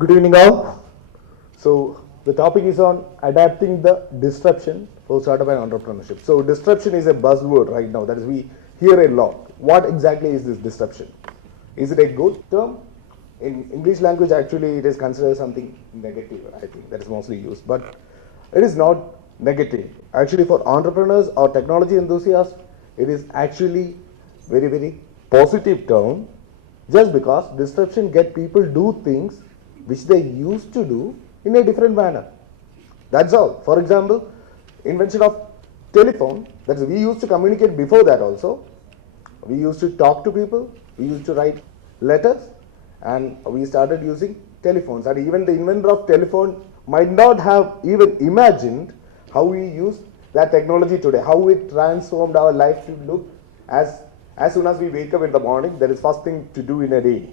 Good evening all. So the topic is on adapting the disruption for startup and entrepreneurship. So disruption is a buzzword right now, that is we hear a lot. What exactly is this disruption? Is it a good term? In English language actually it is considered something negative, I think that is mostly used, but it is not negative. Actually for entrepreneurs or technology enthusiasts, it is actually very positive term, just because disruption get people do things which they used to do in a different manner. That's all. For example, invention of telephone, that is we used to communicate before that also. We used to talk to people, we used to write letters, and we started using telephones. And even the inventor of telephone might not have even imagined how we use that technology today, how it transformed our life to look as soon as we wake up in the morning, that is first thing to do in a day.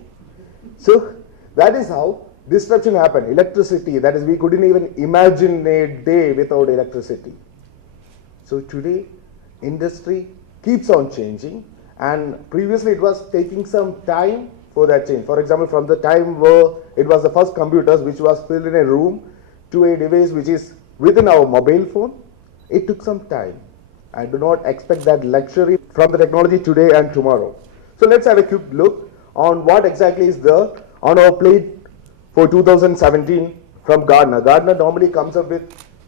So that is how disruption happened. Electricity, that is we couldn't even imagine a day without electricity. So today industry keeps on changing, and previously it was taking some time for that change. For example, from the time where it was the first computers which was filled in a room to a device which is within our mobile phone, it took some time. I do not expect that luxury from the technology today and tomorrow. So let's have a quick look on what exactly is there on our plate for 2017 from Gartner. Gartner normally comes up with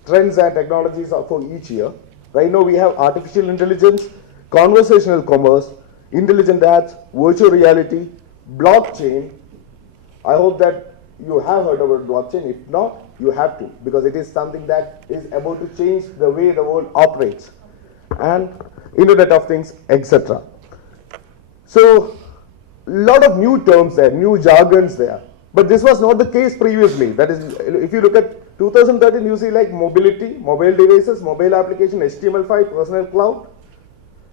trends and technologies for each year. Right now we have artificial intelligence, conversational commerce, intelligent ads, virtual reality, blockchain. I hope that you have heard about blockchain. If not, you have to, because it is something that is about to change the way the world operates, and Internet of Things, etc. So a lot of new terms there, new jargons there, but this was not the case previously. That is, if you look at 2013, you see like mobility, mobile devices, mobile application, HTML5, personal cloud,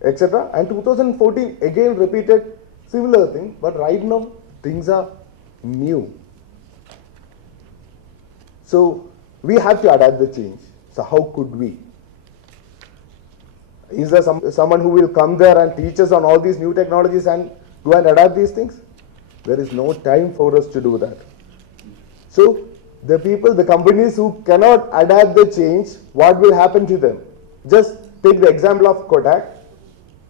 etc. And 2014 again repeated similar thing, but right now things are new. So we have to adapt the change. So how could we? Is there someone who will come there and teach us on all these new technologies and go and adapt these things? There is no time for us to do that. So the people, the companies who cannot adapt the change, what will happen to them? Just take the example of Kodak.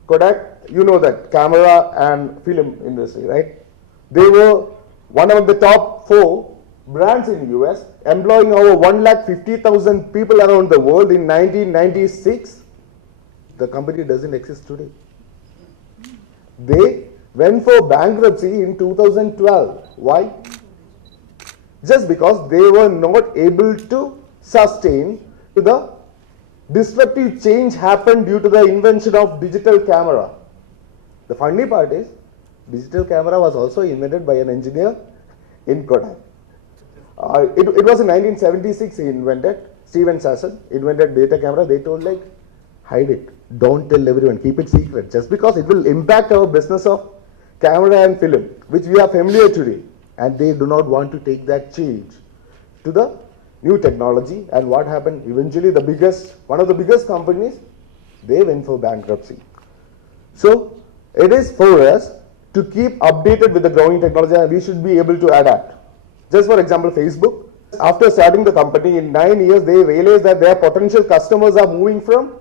Kodak, you know that, camera and film industry, right? They were one of the top 4 brands in US, employing over 150,000 people around the world in 1996. The company doesn't exist today. They went for bankruptcy in 2012. Why? Just because they were not able to sustain the disruptive change happened due to the invention of digital camera. The funny part is, digital camera was also invented by an engineer in Kodak. It was in 1976 he invented, Steven Sasson invented data camera. They told like, hide it, don't tell everyone, keep it secret, just because it will impact our business of camera and film, which we are familiar today. And they do not want to take that change to the new technology. And what happened? Eventually one of the biggest companies, they went for bankruptcy. So it is for us to keep updated with the growing technology, and we should be able to adapt. Just for example, Facebook, after starting the company in 9 years, they realized that their potential customers are moving from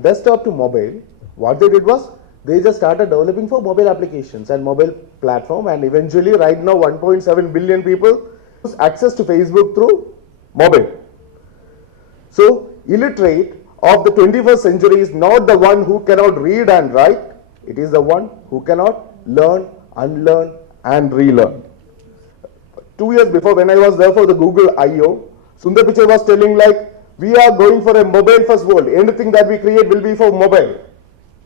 desktop to mobile. What they did was, they just started developing for mobile applications and mobile platform, and eventually right now 1.7 billion people use access to Facebook through mobile. So illiterate of the 21st century is not the one who cannot read and write, it is the one who cannot learn, unlearn and relearn. 2 years before, when I was there for the Google I.O., Sundar Pichai was telling like, we are going for a mobile first world. Anything that we create will be for mobile.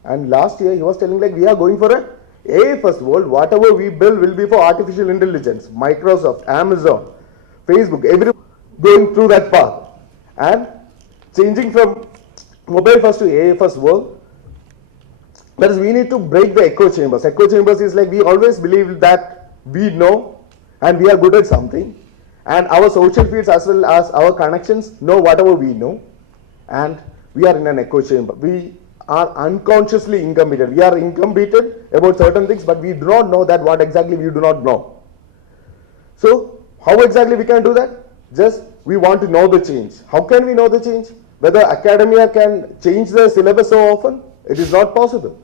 And last year he was telling like, we are going for a AI first world. Whatever we build will be for artificial intelligence. Microsoft, Amazon, Facebook, everyone going through that path. And changing from mobile first to AI first world. That is, we need to break the echo chambers. Echo chambers is like, we always believe that we know and we are good at something, and our social feeds as well as our connections know whatever we know, and we are in an echo chamber. We are unconsciously incompetent. We are incompetent about certain things, but we do not know that what exactly we do not know. So How exactly we can do that? Just we want to know the change. How can we know the change? Whether academia can change the syllabus so often? It is not possible.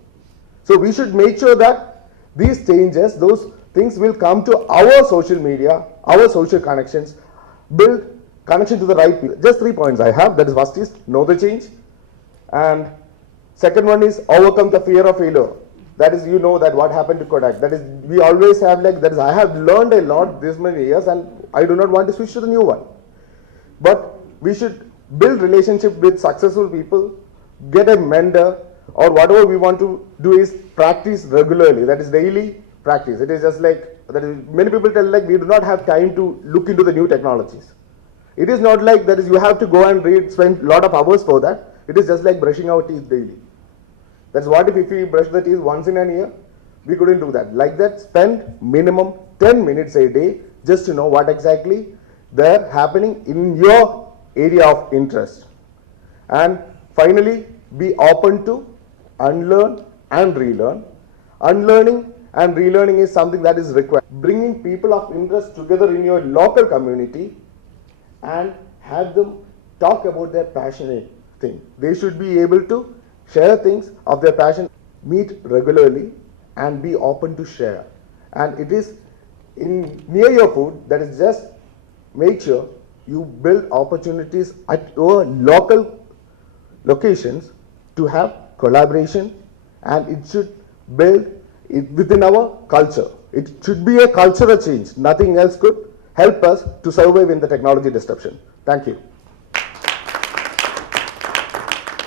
So we should make sure that these changes, those things will come to our social media, our social connections, build connection to the right people. Just 3 points I have. That is, first is know the change, and second one is overcome the fear of failure. That is, you know that what happened to Kodak. That is, we always have like, that is, I have learned a lot this many years and I do not want to switch to the new one. But we should build relationship with successful people, get a mentor, or whatever we want to do is practice regularly. That is daily practice. It is just like, that is, many people tell like we do not have time to look into the new technologies. It is not like that is you have to go and read, spend a lot of hours for that. It is just like brushing our teeth daily. That's what if we brush the teeth once in a year, we couldn't do that. Like that, spend minimum 10 minutes a day just to know what exactly they're happening in your area of interest. And finally, be open to unlearn and relearn. Unlearning and relearning is something that is required. Bringing people of interest together in your local community and have them talk about their passionate thing. They should be able to share things of their passion, meet regularly and be open to share. And it is in near your food, that is, just make sure you build opportunities at your local locations to have collaboration, and it should build it within our culture. It should be a cultural change. Nothing else could help us to survive in the technology disruption. Thank you.